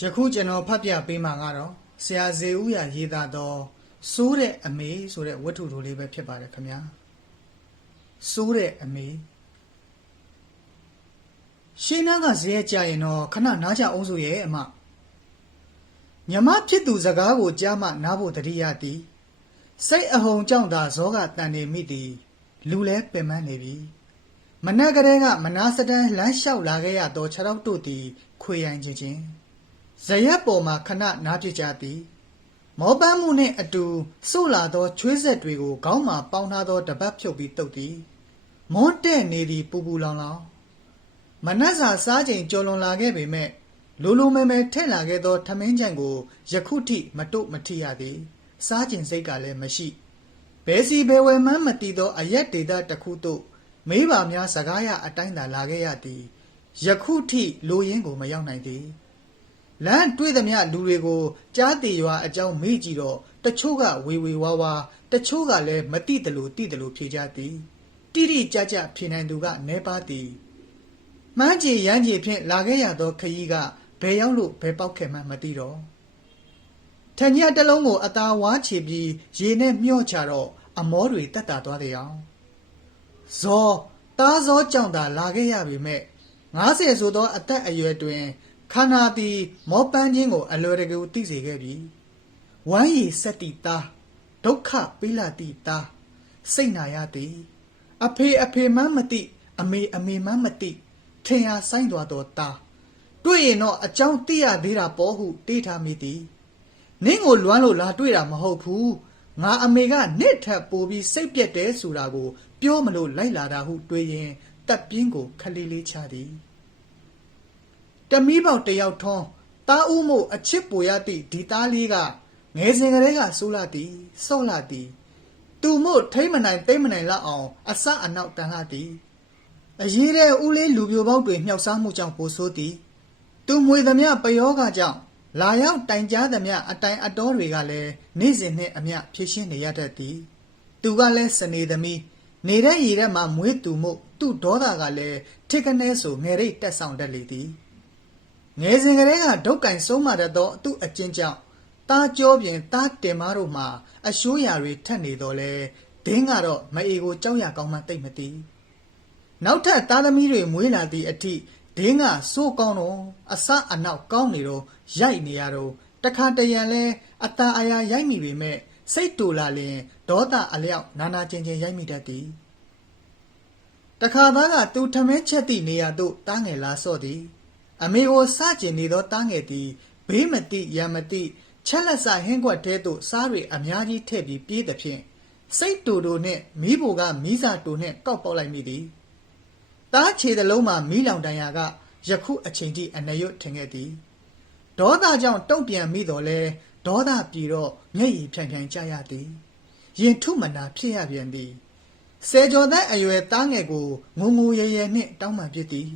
ယခုကျွန်တော်ဖတ်ပြပေးမှာကတော့ဆရာဇေဦးရရေးသားသောစိုးတဲ့အမေဆိုတဲ့ဝတ္ထုတိုလေးပဲဖြစ်ပါတယ်ခင်ဗျာစိုးတဲ့အမေရှင်းနာကဇရဲကြရင်တော့ခဏနားကြအောင်ဆိုရဲ့အမညမဖြစ်သူစကားကိုကြားမှနားဖို့တတိယသည်စိတ်အဟုန်ကြောင့်သာဇောကတန်နေမိသည်လူလဲပင်ပန်းနေပြီမနက်ကလေးကမနာစတန်းလမ်းလျှောက်လာခဲ့ရသောခြေထောက်တို့သည်ခွေရိုင်ခြင်းချင်း ဇရက်ပေါ်မှာခဏနားပြကြသည် မောပန်းမှုနှင့်အတူစို့လာသောချွေးဆက်တွေကိုခေါင်းမှာပေါင်းထားသောတပတ်ဖြုတ်ပြီးတုပ်သည်မွန်းတဲ့နေသည်ပူပူလောင်လောင်မနက်စာစားချိန်ကြော်လွန်လာခဲ့ပေမဲ့လိုလိုမဲမဲထည့်လာခဲ့သောထမင်းကြံကိုယခုထိမတို့မထိရသည် စားကျင်စိတ်ကလည်းမရှိဘဲစီဘဲဝဲမှန်းမတီသောအရက်ဒေတာတစ်ခုသို့မေးပါများစကားရအတိုင်းသာလာခဲ့ရသည်ယခုထိလိုရင်းကိုမရောက်နိုင်သည် လမ်းတွေ့သမျှလူတွေကိုကြားတည်ရွာအကြောင်းမေးကြည့်တော့ တချို့က ဝေဝေဝါဝါတချို့ကလည်းမတိတလို့တိတလို့ဖြေကြသည် တိတိကျကျ ဖြေနိုင်သူကနေပါသည် မှန်းကြည်ရမ်းကြည်ဖြင့် လာခဲ့ရသောခရီးက ဘယ်ရောက်လို့ ဘယ်ပေါက်ခဲ့မှန်း မသိတော့ထညက်တစ်လုံးကို အသာဝါချပြီး ရေနဲ့ မျောချတော့ အမောတွေတက်တာသွားတဲ့အောင် ဇောတားဇောကြောင့်သာ လာခဲ့ရပေမဲ့90ဆိုသော အသက်အရွယ်တွင် ခန္ဓာသည် မောပန်းခြင်းကို အလွယ်တကူသိစေခဲ့ပြီဝမ်းရည်ဆက်တီသားဒုက္ခပေးလာတီသားစိတ်နာရသည်အဖေအဖေမှန်းမသိအမေအမေမှန်းမသိထင်ရဆိုင်သွားတော်သားတွေ့ရင်တော့အကြောင်းသိရသေးတာပေါ့ဟုတေးထားမိသည်နင့်ကိုလွမ်းလို့လာတွေ့တာမဟုတ်ဘူးငါအမေကနှစ်ထပ်ပိုးပြီးစိတ်ပြက်တယ်ဆိုတာကို ပြောမလို့လိုက်လာတာဟုတွေးရင်တပ်ပြင်းကိုခလေးလေးချသည် တမီးပေါက်တယောက်ထွန်းတားဦးမို့အချစ်ပူရသည့်ဒီသားလေးကငယ်စဉ်ကလေးကဆိုးလာသည်စော့လာသည်သူမို့ထိမ့်မနိုင်သိမ့်မနိုင်လောက်အောင်အစအနောက်တန်လာသည်အရေးတဲ့ဦးလေးလူပြိုပေါက်တွေမြှောက်စားမှုကြောင့်ပိုဆိုးသည်သူမွေသမျှပယောဂကြောင့်လာရောက်တိုင်ကြားသမျှအတိုင်အတော်တွေကလည်းနေ့စဉ်နှင့်အမျှဖြစ်ရှင်းနေရတတ်သည် သူကလည်းစနေသမီးနေတဲ့ရည်ထဲမှာမွေးသူမို့သူ့ဒေါသကလည်းထိကနဲဆိုငယ်ရိတ်တက်ဆောင်တတ်လေသည် ငယ်စဉ်ကလေးကဒုက္ကင်ဆုံးမတတ်သောသူ့အကျဉ်းကြောင့်တားကြောပြင်တားတင်မားတို့မှာ အရှိုးရာတွေထက်နေတော့လဲဒင်းကတော့မအေကိုကြောက်ရကောင်းမှတိတ်မသိနောက်ထပ်သားသမီးတွေမွေးလာသည့်အထိဒင်းကစိုးကောင်းတော့အစအနောက်ကောင်းနေတော့ရိုက်နေရတော့တခါတရံလဲအตาအယာရိုက်မိပေမဲ့စိတ်တူလာလင်ဒေါသအလျောက်နာနာကျင်ကျင်ရိုက်မိတတ်သည်တခါသားကသူထမင်းချက်သည့်နေရာသို့တားငယ်လာဆော့သည် အမေကိုစကျင်နေသောတားငယ်သည်ဘေးမတိရံမတိချက်လက်စဟင်းကွက်တဲသို့စားတွေအများကြီးထည့်ပြီးပြေးသည်ဖြင့်စိတ်တူတူနှင့်မိဘကမိစာတူနှင့်ကောက်ပေါက်လိုက်မိသည်တားခြေသလုံးမှာမိလောင်တန်ရာကယခုအချိန်ထိအနရွတ်ထင်ခဲ့သည်ဒေါသကြောင့်တုံ့ပြန်မိတော်လဲဒေါသပြေတော့မျက်ရည်ဖြန်ဖြန်ကြရသည်ရင်ထုမနာဖြစ်ရပြန်သည်ဆယ်ကျော်သက်အရွယ်သားငယ်ကိုငုံငုံရဲရဲနှင့်တောင်းပန်ဖြစ်သည်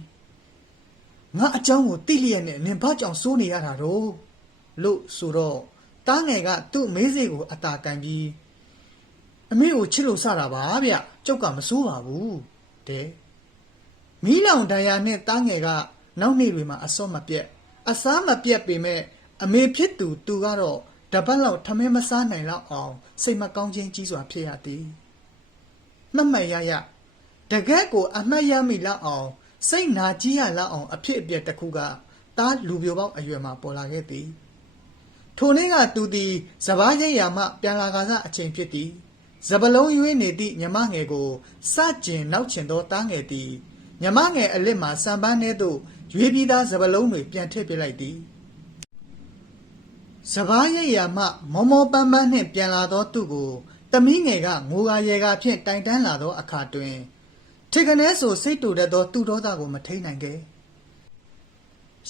ငါအကြောင်းကိုသိလျက်နဲ့နင်ဘာကြောင့်စိုးနေရတာတော့လို့ဆိုတော့တားငယ်ကသူ့မေးစေကိုအတာကန်ပြီးအမေကိုချစ်လို့စတာပါဗျကျုပ်ကမစိုးပါဘူးတဲ့မီးလောင်ဒဏ်ရာနဲ့တားငယ်ကနောက်နေ့တွေမှာအစော့မပြက်အစားမပြက်ပေမဲ့အမေဖြစ်သူသူကတော့တပတ်လောက်ထမင်းမစားနိုင်လောက်အောင်စိတ်မကောင်းခြင်းကြီးစွာဖြစ်ရသည်မှတ်မှတ်ရရတကက်ကိုအမှတ်ရမိလောက်အောင် စိတ်နာကြီးရလောက်အောင် အဖြစ်အပျက်တစ်ခုကတားလူပြိုပေါက်အရွယ်မှာ ပေါ်လာခဲ့သည် ထိုနေ့က သူသည် စပားရိပ်ရာမှ ပြန်လာကားစားအချိန်ဖြစ်သည် စပလုံးရွေးနေသည့်ညမငယ်ကို စကျင်နောက်ချင်သောတားငယ်သည်ညမငယ်အလစ်မှစံပန်းထဲသို့ ရွေးပြီးသား စပလုံးတွေ ပြန်ထည့်ပြလိုက်သည် စပားရိပ်ရာမှ မောမောပန်းပန်းနှင့် ပြန်လာသောသူကိုတမီးငယ်က ငိုကာရေကာဖြင့် တိုင်တန်းလာသောအခါတွင် ထိကနေဆိုစိတ်တူတတ်သော သူဒေါသကိုမထိန်နိုင်ခဲ့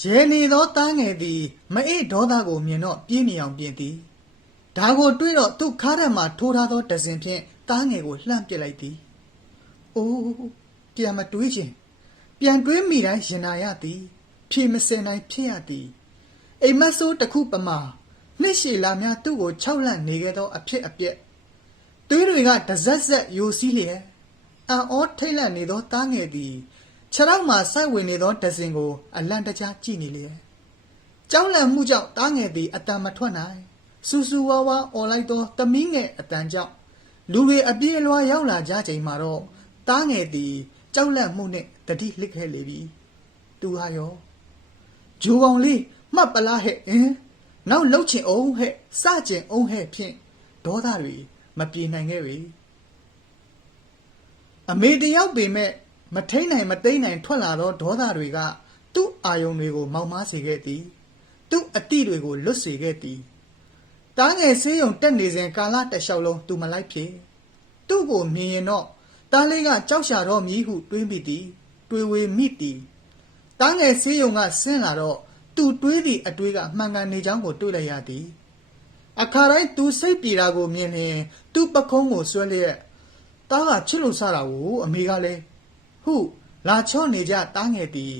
ရဲနေသောတားငယ်သည် မအေးဒေါသကိုမြင်တော့ပြင်းမြောင်ပြင်းသည်ဒါကိုတွေးတော့သူ့ခါးထက်မှထိုးထားသောဒဇင်ဖြင့်တားငယ်ကိုလှမ်းပစ်လိုက်သည်အိုးပြန်မတွေးခြင်းပြန်တွေးမိတိုင်းရင်နာရသည် ဖြေမစင်နိုင်ဖြစ်ရသည်အိမ်မက်ဆိုးတစ်ခုပမာနှစ်ရှည်လာများသူ့ကို၆လန့်နေခဲ့သောအဖြစ်အပျက်သွေးတွေကတဇက်ဇက်ယိုစီးလျက် အံ့ဩထိတ်လန့်နေသောတားငယ်သည်ခြေထောက်မှစိုက်ဝင်နေသောဒဇင်ကို အလန့်တကြားကြည့်နေလျက်ကြောက်လန့်မှုကြောင့်တားငယ်သည်အတန်မထွက်နိုင်စူစူဝါဝါអော်လိုက်သောသမီးငယ်အတန်ကြောင့်လူတွေအပြေးအလွှာရောက်လာကြချိန်မှာတော့တားငယ်သည်ကြောက်လန့်မှုနှင့်တတိလစ်ခဲ့လေပြီသူဟာရောဂျိုကောင်လေးမှတ်ပလားဟဲ့အင်းနောက်လှုပ်ချင်အောင်ဟဲ့စကျင်အောင်ဟဲ့ဖြင့်ဒေါသတွေမပြေနိုင်ခဲ့ပြီ အမေတယောက်ပေမဲ့မထိန်နိုင်မသိမ့်နိုင်ထွက်လာသောဒေါသတွေကသူ့အာယုံတွေကို မောင်မားစေခဲ့သည် သူ့အတိတွေကိုလွတ်စေခဲ့သည်တားငယ်ဆေးရုံတက်နေစဉ်ကာလတစ်လျှောက်လုံးသူမလိုက်ဖြစ်သူ့ကိုမြင်ရင်တော့တားလေးကကြောက်ရှာတော့မြည်ဟုတွေးမိသည် တွေးဝေမိသည်တားငယ်ဆေးရုံကဆင်းလာတော့သူတွေးသည့်အတွေးကမှန်ကန်နေကြောင်းကိုတွေ့လိုက်ရသည်အခါတိုင်းသူစိတ်ပြေတာကိုမြင်ရင်သူ့ပခုံးကိုဆွဲလျက် တားကချစ်လို့စားတာကိုအမေကလည်းဟုလာချော့နေကြတားငယ်သည်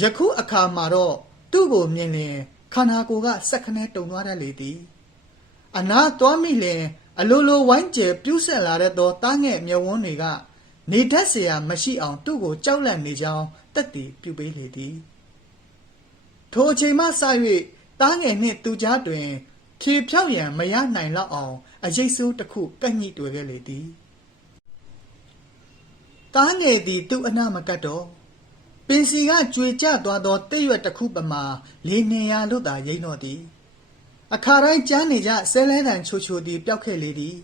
ယခုအခါမှာတော့သူ့ကိုမြင်ရင်ခန္ဓာကိုယ်ကစက်ခနဲတုံသွားတတ်လေသည် အနာသွားမိလျင်အလိုလိုဝိုင်းကျဲပြူးဆက်လာတဲ့သောတားငယ်မျက်ဝန်းတွေက နေတတ်เสียမရှိအောင်သူ့ကိုကြောက်လန့်နေကြောင်းတက်တည်ပြုပေးလေသည် ထိုအချိန်မှစ၍တားငယ်နှင့်သူကြားတွင်ခြေဖြောက်ရန်မရနိုင်လောက်အောင်အရေးဆိုးတစ်ခုကန့်ညှိတွေ့ခဲ့လေသည် တားငယ်သည် သူ့အနာမကတ်တော့ ပင်စီကကြွေကျသွားသောတိတ်ရွက်တစ်ခုပမာ လေးနေရလို့သာ ရိမ့်တော့သည် အခါတိုင်းကျမ်းနေကြဆဲလဲတန်ချိုချိုသည် ပျောက်ခဲ့လေသည်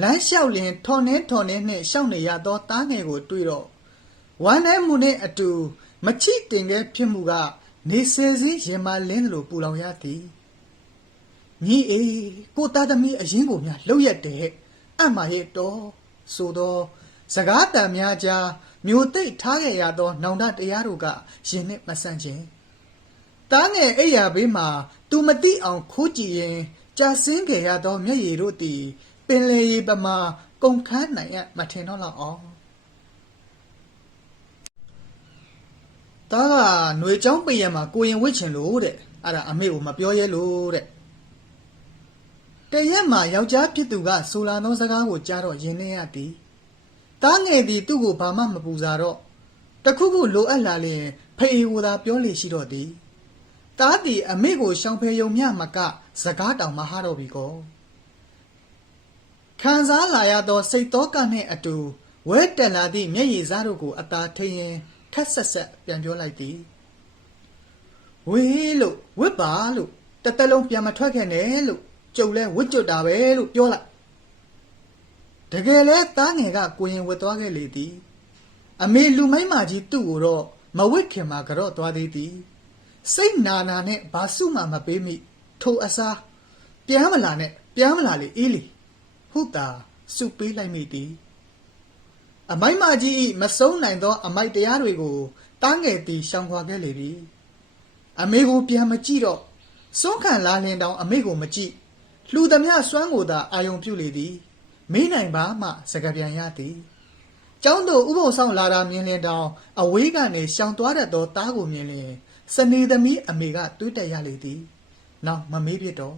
လမ်းလျှောက်လျင် ထော်နေထော်နေနှင့်ရှောက်နေရသောတားငယ်ကိုတွေ့တော့ ဝမ်းထဲမှုနှင့်အတူ မချိတင်ခဲ့ဖြစ်မှုက နေဆယ်စည်းရင်မာလင်းသလို ပူလောင်ရသည် ညီအေးကိုသားသမီးအရင်ကိုများလှုပ်ရက်တဲ့အမှရဲ့တော်ဆိုသော စကားတန်များကြားမျိုးတိတ်ထားခဲ့ရသော နောင်တတရားတို့ကရင်နှင့်မဆန့်ခြင်းတားငယ်အိယာဘေးမှာ သူမတိအောင်ခိုးကြည့်ရင်ကြာစင်းကြရသော မျက်ရည်တို့သည်ပင်လေရီပမာကုန်ခန်းနိုင်ရမထင်တော့လောက်အောင်တားကຫນွေချောင်းပင်ရမှာကိုရင်ဝစ်ချင်လို့တဲ့အဲ့ဒါအမေကိုမပြောရဲလို့တဲ့တရက်မှာယောက်ျားဖြစ်သူကဆိုလာသောစကားကိုကြားတော့ရင်နေရသည် တားငယ်သည်သူ့ကိုဘာမှမပူစားတော့တခုခုလိုအပ်လာလျင်ဖေးကိုသာပြောလေရှိတော့သည်တားသည်အမေကိုရှောင်ဖယ်ယုံမျှမကစကားတောင်မဟာတော့ပြီကောခံစားလာရသောစိတ်တော်ကနှင့်အတူဝဲတက်လာသည့်မျက်ရည်စားတို့ကိုအသာထိန်ရင်ထက်ဆက်ဆက်ပြန်ပြောလိုက်သည်ဝေးလို့ဝစ်ပါလို့တစ်သက်လုံးပြန်မထွက်ခဲ့နဲ့လို့ကျုပ်လဲဝစ်ကြွတာပဲလို့ပြောလိုက် တကယ်လဲတားငယ်ကကိုရင်ဝစ်သွားခဲ့လေသည်အမေလူမိုင်းမကြီးသူ့ကိုတော့မဝစ်ခင်မှာကြော့သွားသေးသည်စိတ်နာနာနဲ့ဘာစုမှမပေးမိထိုအစားပြန်မလာနဲ့ပြန်မလာလေအေးလီဟုတ်တာစုပေးလိုက်မိသည်အမိုက်မကြီးဤမဆုံးနိုင်သော အမိုက်တရားတွေကိုတားငယ်သည်ရှောင်ခွာခဲ့လေပြီအမေကိုပြန်မကြည့်တော့စွန့်ခံလာလင်တောင်အမေကိုမကြည့်လှူသမျှစွမ်းကိုသာအာယုံပြုလေသည် မေးနိုင်ပါမှ စကပြန်ရသည်ကျောင်းသို့ဥပုသ်ဆောင်လာတာမြင်လင်တောင်အဝေးကနေရှောင်သွားတတ်သောတားကိုမြင်လင်စနေသမီးအမေကတွေးတက်ရလေသည်နောက်မမေးဖြစ်တော့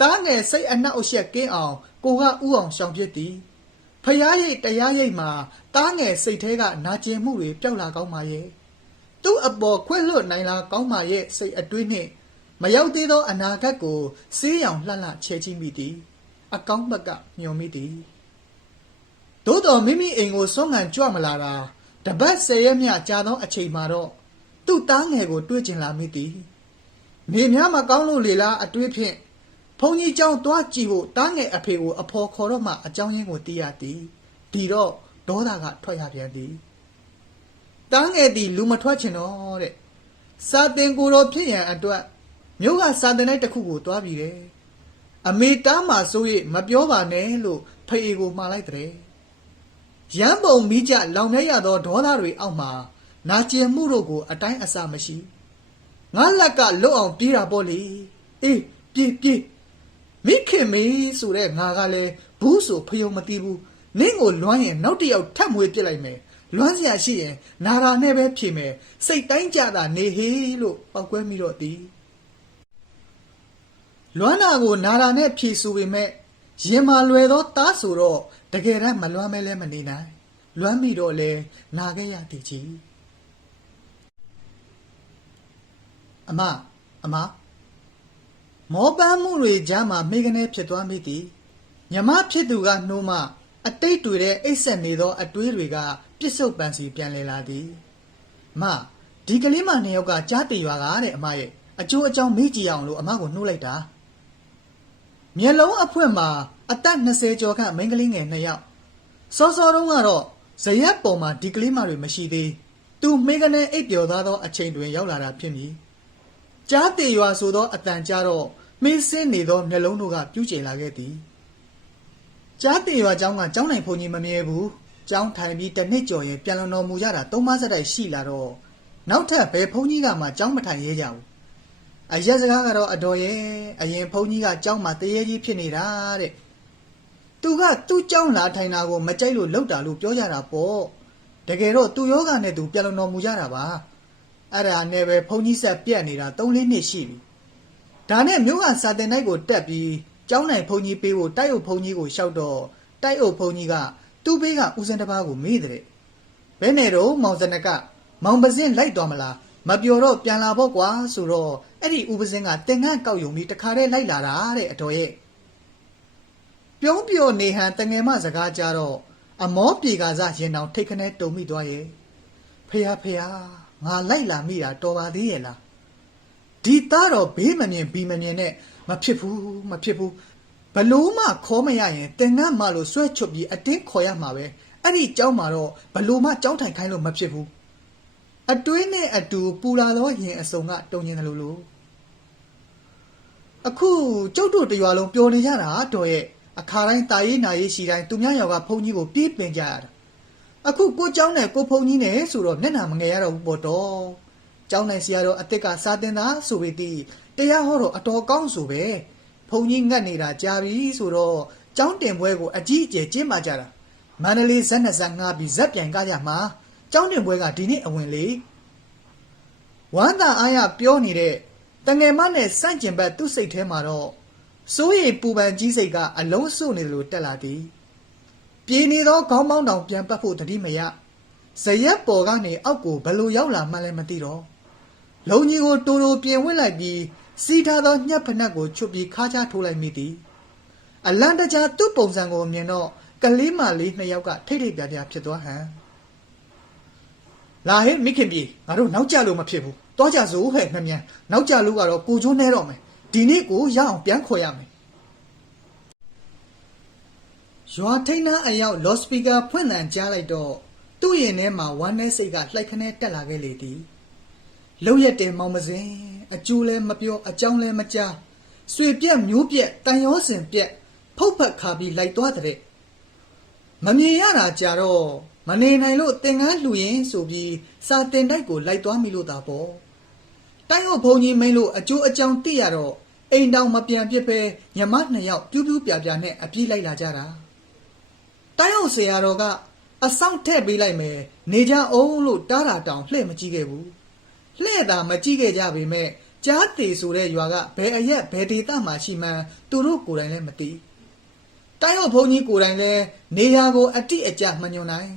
တားငယ်စိတ်အနှောက်အယှက်ကင်းအောင်ကိုကဥအောင်ရှောင်ပြစ်သည်ဖျားရိတ်တရားရိတ်မှာတားငယ်စိတ်ထဲကနာကျင်မှုတွေပျောက်လာကောင်းပါရဲ့သူ့အပေါ်ခွင့်လွတ်နိုင်လာကောင်းပါရဲ့စိတ်အတွေးနှင့်မရောက်သေးသောအနာဂတ်ကိုစေးရောင်လှလှချဲကြည့်မိသည် အကောင်းဘက်ကမျှော်မိသည်သို့တော်မိမိအိမ်ကိုဆွမ်းခံကြွမလာတာတပတ်၁၀ရက်မြကြာသောအချိန်မှာတော့သူ့သားငယ်ကို တွေ့ကျင်လာမိသည်မိများမကောင်းလို့လေလားအတွေ့ဖြင့်ဘုန်းကြီးကျောင်းသွားကြည့်ဖို့တားငယ်အဖေကိုအဖော်ခေါ်တော့မှအကြောင်းရင်းကိုသိရသည်ဒီတော့ဒေါသကထွက်ရပြန်သည်တားငယ်သည်လူမထွက်ချင်တော့တဲ့စာတင်ကိုယ်တော်ဖြစ်ရန်အတွက်မြို့ကစာတင်လိုက်တစ်ခုကိုသွားပြီတဲ့ အမေတားမှဆို၍မပြောပါနဲ့လို့ဖေကိုမှားလိုက်တဲ့ရမ်းပုံမိကြလောင်မြရသောဒေါသတွေအောက်မှာနာကျင်မှုတို့ကို အတိုင်းအဆမရှိငါလက်ကလွတ်အောင်ပြေးတာပေါ့လေအေးပြေးပြေးမိခင်မေးဆိုတဲ့ငါကလည်းဘူးဆိုဖယုံမသိဘူးနင့်ကိုလွမ်းရင်နောက်တစ်ယောက်ထပ်မွေးပြစ်လိုက်မယ်လွမ်းစရာရှိရင်နာရာနဲ့ပဲဖြေမယ်စိတ်တိုင်းကြတာနေဟေးလို့ပောက်ကွဲမိတော့သည် လွမ်းနာကိုနာရာနဲ့ဖြေဆိုပေမဲ့ရင်မာလွယ်သောတားဆိုတော့တကယ်တမ်းမလွမ်းမဲလဲမနေနိုင်လွမ်းမိတော့လဲနာခဲ့ရသည်ကြီးအမအမမောပန်းမှုတွေကြားမှာမိကနေဖြစ်သွားမိသည်ညမဖြစ်သူကနှိုးမှအတိတ်တွေတဲ့အိတ်ဆက်နေသော အတွေးတွေကပြစ်စုံပန်စီပြန်လည်လာသည်အမဒီကလေးမနှစ်ယောက်ကကြားတည်ရွာကတဲ့အမရဲ့အကျိုးအကြောင်းမေးကြည့်အောင်လို့အမကိုနှိုးလိုက်တာ မျက်လုံးအဖွင့်မှာအသက်20ကျော်ခန့်မိန်းကလေးငယ်နှစ်ယောက်စောစောတုန်းကတော့ဇရက်ပေါ်မှာဒီကလေးမတွေမရှိသေးသူမိန်းကနေအိပ်ပျော်သွားသောအချိန်တွင်ရောက်လာတာဖြစ်မည် ကြားတေရွာဆိုသောအတန်ကြတော့မေးစင်းနေသောမျက်လုံးတို့ကပြူးကျင်လာခဲ့သည်ကြားတေရွာเจ้าကเจ้าနိုင်ဖုန်ကြီးမမြဲဘူးเจ้าထိုင်ပြီးတစ်နှစ်ကျော်ရင်ပြန်လည်တော်မူကြတာသုံးမဆက်တိုက်ရှိလာတော့နောက်ထပ်ဘယ်ဖုန်ကြီးကမှเจ้าမထိုင်ရဲကြဘူး အရက်စကားကတော့အတော်ရဲ့အရင်ဖုန်းကြီးကကြောက်မှတရေကြီးဖြစ်နေတာတဲ့သူကသူ့ကြောက်လာထိုင်တာကိုမကြိုက်လို့လောက်တာလို့ပြောကြတာပေါ့တကယ်တော့သူယောဂနဲ့သူပြလတော်မူကြတာပါအဲ့ဒါနဲ့ပဲဖုန်းကြီးဆက်ပြက်နေတာ၃လနှစ်ရှိပြီဒါနဲ့မြို့ကစာတင်တိုက်ကိုတက်ပြီးကျောင်းနိုင်ဖုန်ကြီးပေးဖို့တိုက်အုပ်ဖုန်ကြီးကိုလျှောက်တော့တိုက်အုပ်ဖုန်ကြီးကသူ့ဘေးကဦးစံတပါးကိုမေးတဲ့ဘယ်နဲ့တော့မောင်စနကမောင်ပစင်းလိုက်တော်မလား မပြောတော့ပြန်လာဖို့ကွာဆိုတော့အဲ့ဒီဦးပစင်းကတင်ငန်းကောက်ယုံပြီးတခါတည်းလိုက်လာတာတဲ့အတော်ရဲ့ပြုံးပြောနေဟန်တငယ်မစကားကြတော့အမောပြေကစားရင်တောင်ထိတ်ခနဲတုံမိသွားရဲ့ ဖះဖះငါလိုက်လာမိတာတော်ပါသေးရဲ့လားဒီသားတော့ဘေးမမြင်ဘီမမြင်နဲ့မဖြစ်ဘူးမဖြစ်ဘူးဘလို့မှခေါ်မရရင်တင်ငတ်မှလို့ဆွဲချွတ်ပြီးအတင်းခေါ်ရမှာပဲအဲ့ဒီเจ้าမှာတော့ဘလို့မှကြောင်းထိုင်ခိုင်းလို့မဖြစ်ဘူး အတွင်းနဲ့အတူပူလာတော့ရင်အစုံကတုံညင်တယ်လို့လို့အခုကျုပ်တို့တရွာလုံးပျော်နေကြတာတော်ရဲ့အခါတိုင်းတာရေးနာရေးရှိတိုင်းသူများရောက်ကဖုန်ကြီးကိုပြေးပင်ကြရတာ အခုကိုเจ้าနဲ့ကိုဖုန်ကြီးနဲ့ဆိုတော့မျက်နှာမငယ်ရတော့ဘူးပေါ့တော့เจ้าနဲ့ဆရာတော်အစ်စ်ကစာတင်သားဆိုပြီးတီးတရားဟောတော့အတော်ကောင်းဆိုပဲဖုန်ကြီးငတ်နေတာကြာပြီဆိုတော့เจ้าတင်ပွဲကိုအကြီးအကျယ်ကျင်းပကြတာမန္တလေးဇက်နှစ်ဇက်ငါပြီးဇက်ပြန်ကြကြမှာ ကျောင်းတင်ပွဲကဒီနေ့အဝင်လေဝမ်းသာအားရပြောနေတဲ့တငယ်မနဲ့စန့်ကျင်ဘက်သူ့စိတ်ထဲမှာတော့စိုးရိမ်ပူပန်ကြီးစိတ်ကအလုံးစုံနေလို့တက်လာသည်ပြေနေသောခေါင်းပေါင်းတောင်ပြန်ပတ်ဖို့တတိမရဇရက်ပေါ်ကနေအောက်ကိုဘလို့ရောက်လာမှလည်းမသိတော့လုံကြီးကိုတူတူပြင်ဝင့်လိုက်ပြီးစီထားသောညက်ဖနက်ကိုချွတ်ပြီးခါးချထိုးလိုက်မိသည်အလန့်တကြားသူ့ပုံစံကိုမြင်တော့ကလေးမလေးနှစ်ယောက်ကထိတ်ထိတ်ပြားပြားဖြစ်သွားဟန် လာဟဲ့မိခင်ပြေငါတို့နောက်ကြလို့မဖြစ်ဘူးတောကြစို့ဟဲ့နှမြန်နောက်ကြလို့ကတော့ကိုချိုးနေတော့မယ်ဒီနေ့ကိုရအောင်ပြန်ခေါ်ရမယ်ရွာထိန်နှန်းအရောက်လော့စပီကာဖွင့်လန်ကြားလိုက်တော့သူ့ရင်ထဲမှာဝမ်းနဲ့စိတ်ကလှိုက်ခနဲတက်လာခဲ့လေသည်လုံရက်တယ်မောင်မစင်အကျိုးလဲမပြောအကြောင်းလဲမကြားဆွေပြက်မျိုးပြက်တန်ရောစင်ပြက်ဖုတ်ဖက်ခါပြီးလိုက်သွားတဲ့ မမြင်ရတာကြတော့မနေနိုင်လို့တင်ကန်းလှူရင်ဆိုပြီးစာတင်တိုက်ကိုလိုက်သွားမိလို့သာပေါ့တိုက်ဟုတ်ဘုံကြီးမင်းလို့အကျိုးအကြောင်းသိရတော့အိမ်တောင်မပြန်ပြစ်ပဲညမနှစ်ယောက်ပြူးပြူးပြပြနဲ့အပြေးလိုက်လာကြတာတိုင်းအောင်ဆရာတော်ကအဆောင်ထည့်ပေးလိုက်မယ်နေကြအောင်လို့တားတာတောင်လှည့်မကြည့်ခဲ့ဘူးလှည့်တာမကြည့်ခဲ့ကြပေမဲ့ကြားတေဆိုတဲ့ရွာကဘယ်အရက်ဘယ်ဒေသမှာရှိမှန်းသူတို့ကိုယ်တိုင်လည်းမသိ တိုင်းအောင်ဘုန်းကြီးကိုယ်တိုင်လည်းနေရာကိုအတိအကျမညွန်နိုင်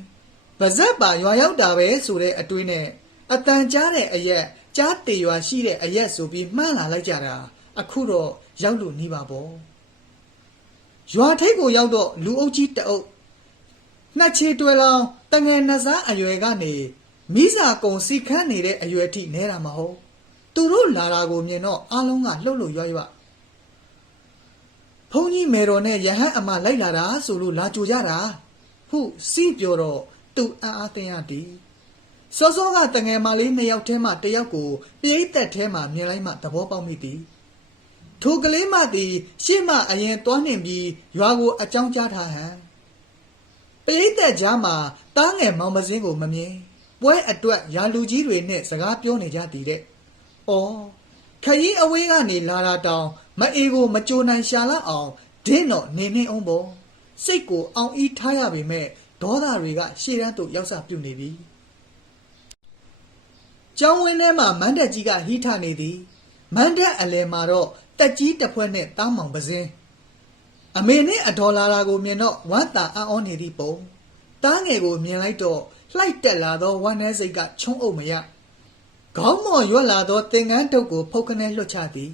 ဗဇက်ပါရွာရောက်တာပဲဆိုတဲ့အတွေးနဲ့အတန်ကြားတဲ့အရက်ကြားတေရွာရှိတဲ့အရက်ဆိုပြီးမှန်းလာလိုက်ကြတာအခုတော့ရောက်လို့နေပါပေါ့ရွာထိပ်ကိုရောက်တော့လူအုပ်ကြီးတအုပ်နှစ်ချီတွယ်လောင်တငယ်နှစားအရွယ်ကနေမိစာကုံစီခန့်နေတဲ့အရွယ်ထိနဲတာမဟုတ်သူတို့လာတာကိုမြင်တော့အားလုံးကလှုပ်လှုပ်ရွရွ ဘုန်းကြီးမေတော်နဲ့ယဟန်အမလိုက်လာတာဆိုလို့လာကြိုကြတာဟုစီးပြောတော့သူအံ့အားသင်ရသည်စောစောကတငယ်မလေးနှစ်ယောက်ထဲမှတစ်ယောက်ကိုပြိတ်သက်ထဲမှမြင်လိုက်မှသဘောပေါက်မိသည်ထိုကလေးမသည် ရှေ့မှအရင်တွားနှင်ပြီးရွာကိုအကြောင်းကြားထားဟန်ပရိသတ်ကြားမှာတားငယ်မောင်မစင်းကိုမမြင်ပွဲအတွက်ရာလူကြီးတွေနဲ့စကားပြောနေကြသည်တဲ့။အော်ခရီးအဝေးကနေလာတာတောင် မအေကိုမကြိုနိုင်ရှာလောက်အောင်ဒင်းတော့နေနေအောင်ပေါ့စိတ်ကိုအောင်ဤထားရပေမဲ့ဒေါသတွေကရှေ့တန်းသို့ရောက်စပြုနေပြီ။ကျောင်းဝင်းထဲမှာမန်းတက်ကြီးကဟိထနေသည်မန်းတက်အလယ်မှာတော့တက်ကြီးတစ်ဖွဲ့နဲ့တောင်းမောင်ပစင်းအမေနဲ့အဒေါ်လာလာကိုမြင်တော့ဝမ်းသာအံ့ဩနေသည့်ပုံတားငယ်ကိုမြင်လိုက်တော့လှိုက်တက်လာသောဝမ်းနည်းစိတ်ကချုံအုပ်မရခေါင်းမော်ရွက်လာသောသင်္ကန်းတုပ်ကိုဖုတ်ခနဲလွှတ်ချသည်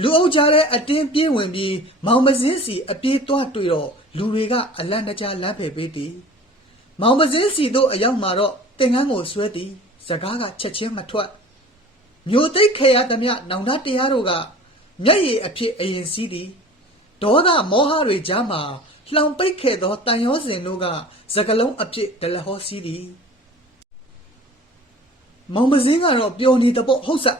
လူအုပ်ကြားတဲ့အတင်းပြေးဝင်ပြီး မောင်မစင်းစီအပြေးသွားတွေ့တော့လူတွေကအလန့်တကြားလမ်းဖယ်ပေးသည်မောင်မစင်းစီတို့အရောက်မှာတော့သင်္ကန်းကိုဆွဲသည်စကားကချက်ချင်းမထွက်မျိုးသိပ်ခေရသမျှနောင်တတရားတို့ကမျက်ရည်အဖြစ်အရင်စီးသည်ဒေါသမောဟတွေကြားမှာလှောင်ပိတ်ခဲ့သောတန်ရောစင်တို့ကစကလုံးအဖြစ်ဒလဟောစီးသည်မောင်ပစင်းကတော့ပျော်နေတဲ့ပေါ့ဟုတ်စက်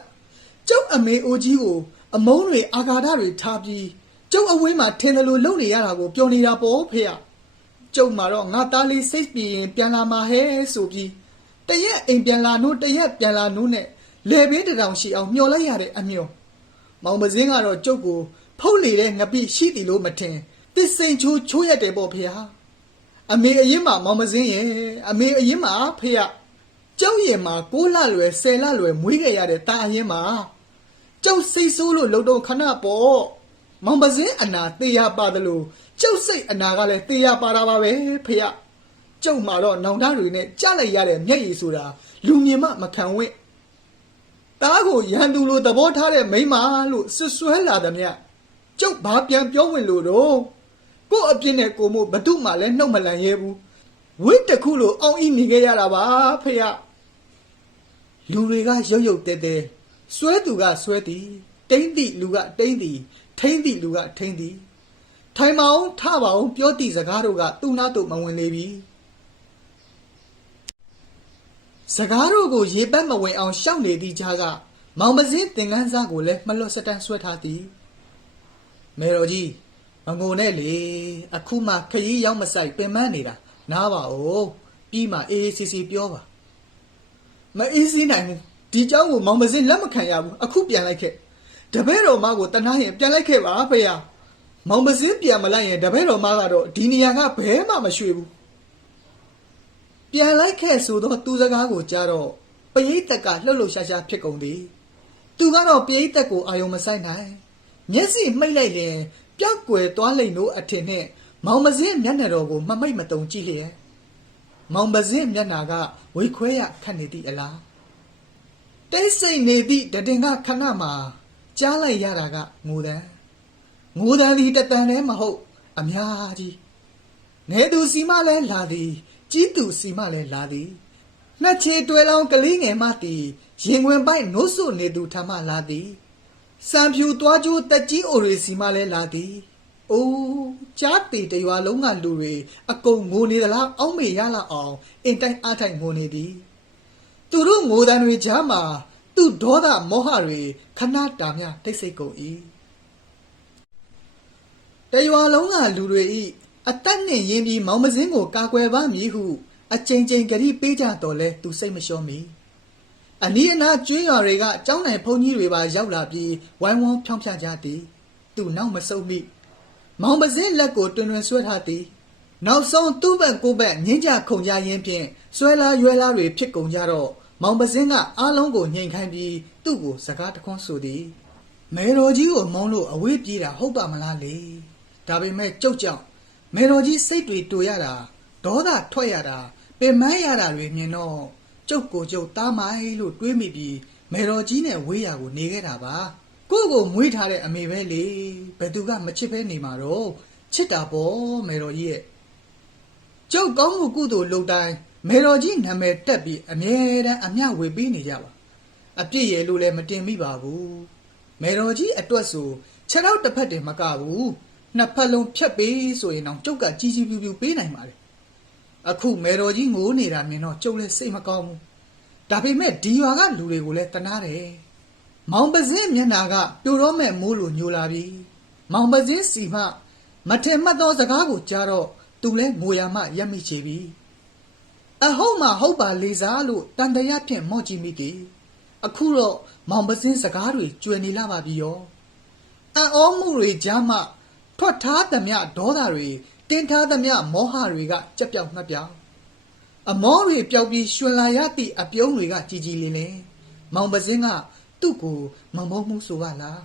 ကျုပ်အမေအိုကြီးကို အမုန်းတွေအာဃာတတွေထားပြီးကျုပ်အဝင်းမှာထင်တယ်လို့လုပ်နေရတာကိုပျော်နေတာပေါ့ဖေရကျုပ်မှာတော့ငါသားလေးစိတ်ပြေရင်ပြန်လာမှာဟဲဆိုပြီးတရက်အိမ်ပြန်လာနိုးတရက်ပြန်လာနိုးနဲ့လေဘေးတစ်တောင်ရှိအောင်မျောလိုက်ရတဲ့အမျောမောင်ပစင်းကတော့ကျုပ်ကို ဖုတ်လေတဲ့ငပိရှိတယ်လို့မထင်သစ်စိန်ချိုးချိုးရက်တယ်ပေါ့ဖေရအမေအရင်မှာမောင်ပစင်းရဲ့အမေအရင်မှာဖေရကျောင်းရင်မှာ6လလွယ်10လလွယ်မွေးခဲ့ရတဲ့တာအရင်မှာ ကျောက်စိတ်ဆိုးလို့လုံတော့ခဏပေါ့မောင်ပစင်းအနာတေးရပါတယ်လို့ကျောက်စိတ်အနာကလည်းတေးရပါတာပါပဲဖေရကျုံမှာတော့နောင်တတွေနဲ့ကြားလိုက်ရတဲ့မျက်ရည်ဆိုတာလူမြင်မှမခံဝင့်တားကိုရန်သူလိုသဘောထားတဲ့မိန်းမလို့ဆွဆွဲလာသည်မြတ်ကျုပ်ဘာပြန်ပြောဝင်လို့တော့ကို့အပြစ်နဲ့ကိုမို့ဘသူမှလည်းနှုတ်မလန်ရဲဘူးဝိတ်တစ်ခုလိုအောင်းအီနေခဲ့ရတာပါဖေရလူတွေကရုတ်ရုတ်တဲတဲ စွဲသူကစွဲသည်တိမ့်သည့်လူကတိမ့်သည်ထိမ့်သည့်လူကထိမ့်သည်ထိုင်မအောင်ထပါအောင်ပြောသည့်စကားတို့ကသူ့နာတို့မဝင်လေပြီစကားတို့ကိုရေပတ်မဝင်အောင်ရှောက်နေသည့်ကြားကမောင်ပစင်းသင်ကန်းစားကိုလည်းမလွတ်စတန်ဆွဲထားသည်မေတော်ကြီးမငုံနဲ့လေအခုမှခရီးရောက်မဆိုင်ပင်မနေတာနားပါဦးပြီးမှအေးအေးစီစီပြောပါမအေးစည်းနိုင်ဘူး ဒီเจ้าကိုမောင်မစင်းလက်မခံရဘူးအခုပြန်လိုက်ခဲ့တပည့်တော်မကိုတနာရင်ပြန်လိုက်ခဲ့ပါဖေယမောင်မစင်းပြန်မလိုက်ရင်တပည့်တော်မကတော့ဒီနေရာကဘဲမှမရွှေ့ဘူးပြန်လိုက်ခဲ့ဆိုတော့သူစကားကိုကြားတော့ပရိသတ်ကလှုပ်လှုပ်ရှားရှားဖြစ်ကုန်သည်သူကတော့ပရိသတ်ကိုအာယုံမဆိုင်နိုင်မျက်စိမှိတ်လိုက်ရင်ပျောက်ကွယ်သွားလိမ့်လို့အထင်နဲ့မောင်မစင်းမျက်နှာတော်ကိုမမိတ်မတုံကြည့်လျက် မောင်ပစင်းမျက်နာကဝေခွဲရခတ်နေသည့်အလား တိတ်ဆိတ်နေသည့်တတင်ကခဏမှာကြားလိုက်ရတာကငိုတန်းငိုတန်းသည်တတန်တည်းမဟုတ် အများကြီးနေသူစီမလဲလာသည်ကြီးသူစီမလဲလာသည်နှစ်ချေတွယ်လောင်းကလေးငယ်မှသည်ရင်ဝင်ပိုက်နိုးဆုနေသူထမလာသည်စံဖြူသွားကျိုးတက်ကြီးအိုရီစီမလဲလာသည်အိုးကြားတီတရွာလုံးကလူတွေအကုန်ငိုနေသလားအောင်းမေရလာအောင်အင်တိုင်းအားထိုင်ငိုနေသည် သူတို့ငိုတန်တွေကြားမှာ သူ့ဒေါသမောဟတွေခဏတာမြတိတ်ဆိတ်ကုန်၏တရွာလုံးကလူတွေဤအသက်နှင့်ရင်းပြီးမောင်မစင်းကိုကာကွယ်ပါမည်ဟု အချိန်ချင်းကြတိပေးကြတော်လဲသူစိတ်မလျှော့မီအနီးအနားကျွေးရွာတွေကကျောင်းနိုင်ဘုန်းကြီးတွေပါရောက်လာပြီးဝိုင်းဝန်းဖြောင်းဖြကြသည် သူနောက်မဆုတ်မိမောင်ပစင်းလက်ကိုတွင်တွင်ဆွဲထားသည် နောက်ဆုံးသူ့ဘက်ကိုယ်ဘက်ငင်းကြခုန်ကြရင်းဖြင့်ဆွဲလာရွဲလာတွေဖြစ်ကုန်ကြတော့ မောင်ပစင်းကအားလုံးကိုညှိန်ခိုင်းပြီးသူ့ကိုစကားတခွန်းဆိုသည်မေတော်ကြီးကိုမုန်းလို့အဝေးပြေးတာဟုတ်ပါမလားလေဒါပေမဲ့ကြုတ်ကြောင့်မေတော်ကြီးစိတ်တွေတူရတာဒေါသထွက်ရတာပင်မရတာတွေမြင်တော့ကျုပ်ကိုကျုပ်တားမိုင်းလို့တွေးမိပြီးမေတော်ကြီးနဲ့ဝေးရာကိုနေခဲ့တာပါကိုယ့်ကိုမွေးထားတဲ့အမေပဲလေဘယ်သူကမချစ်ပဲနေမှာတော့ချစ်တာပေါ့မေတော်ကြီးရဲ့ကျုပ်ကောင်းမှုကုသိုလ်လုပ်တိုင်း မေတော်ကြီးနာမည်တက်ပြီးအမြဲတမ်းအမျှဝေပေးနေကြပါအပြစ်ရယ်လို့လည်းမတင်မိပါဘူးမေတော်ကြီးအတွက်ဆိုခြေထောက်တစ်ဖက်တည်းမကဘူးနှစ်ဖက်လုံးဖြတ်ပေးဆိုရင်တော့ကျုပ်ကကြီးကြီးပြူပြူပေးနိုင်ပါတယ်အခုမေတော်ကြီးငိုနေတာမြင်တော့ကျုပ်လည်းစိတ်မကောင်းဘူးဒါပေမဲ့ဒီရွာကလူတွေကိုလည်းတနာတယ်မောင်ပစင်းမျက်နာကပြိုတော့မဲ့မိုးလိုညိုလာပြီမောင်ပစင်းစီမှမထင်မှတ်သောစကားကိုကြားတော့သူလဲငိုရမှရက်မိချေပြီ အဟုတ်မှဟုတ်ပါလေစားလို့တန်တရာဖြင့်မော့ကြည့်မိသည်အခုတော့မောင်ပစင်းစကားတွေကျွယ်နေလာပါပြီရောအံ့ဩမှုတွေကြားမှထွက်ထားသမျှဒေါသတွေတင်းထားသမျှမောဟတွေကကြက်ပြောက်ငှက်ပြောက်အမောတွေပျောက်ပြီးရွှင်လာရသည့်အပြုံးတွေကကြည်ကြည်လင်းလင်းမောင်ပစင်းကသူ့ကိုမမုန်းမှုဆိုပါလား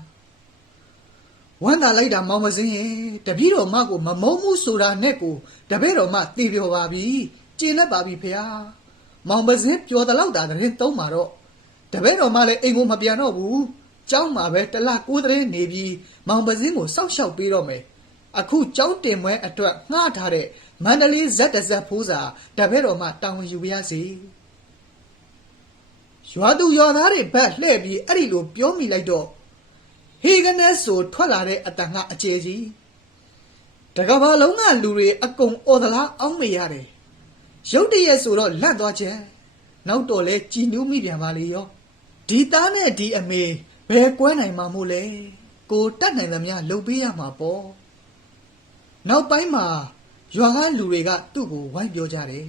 ဝမ်းသာလိုက်တာမောင်မစင်းရဲ့တပည့်တော်မကိုမမုန်းမှုဆိုတာနဲ့ကိုတပည့်တော်မတည်ပြောပါပြီ ကျေနပ်ပါပြီဖေဟာမောင်ပစင်းပြောတဲ့လောက်တာတရင်သုံးပါတော့တပည့်တော်မှလည်းအိမ်ကိုမပြန်တော့ဘူးကျောင်းမှာပဲတစ်လကိုးတဲ့နေပြီးမောင်ပစင်းကိုစောက်ရှောက်ပေးတော့မယ်အခုကျောင်းတင်ပွဲအတွက်ငှားထားတဲ့မန္တလေးဇက်တစ်ဇက်ဖိုးစာတပည့်တော်မှတောင်းဝင်ယူပါရစေရွာသူရွာသားတွေဘက်လှည့်ပြီးအဲ့ဒီလိုပြောမိလိုက်တော့ဟေကနေဆိုထွက်လာတဲ့အတန်ကအကျယ်ကြီးတကဘာလုံးကလူတွေအကုန်အော်သလားအောင်းမေရတယ် ရုတ်တရက်ဆိုတော့လန့်သွားချက်နောက်တော့လဲကြည်နူးမိပြန်ပါလေရောဒီသားနဲ့ဒီအမေဘယ်ကွဲနိုင်မှာမို့လဲကိုတတ်နိုင်သမျှလှုပ်ပေးရမှာပေါ့နောက်ပိုင်းမှာရွာကလူတွေကသူ့ကိုဝိုင်းပြောကြတယ်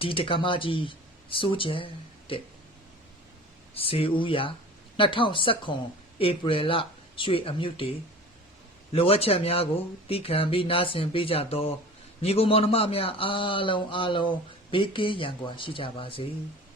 ဒီတက္ကမကြီးစိုးချက်တဲ့ဇေဦးရ2019ဧပြီလရွှေအမြုတ်တေလိုအပ်ချက်များကိုတီးခံပြီးနားဆင်ပေးကြသော ညီကိုမောင်နှမများအားလုံးအားလုံးဘေးကင်းရန်ကွာရှိကြပါစေ။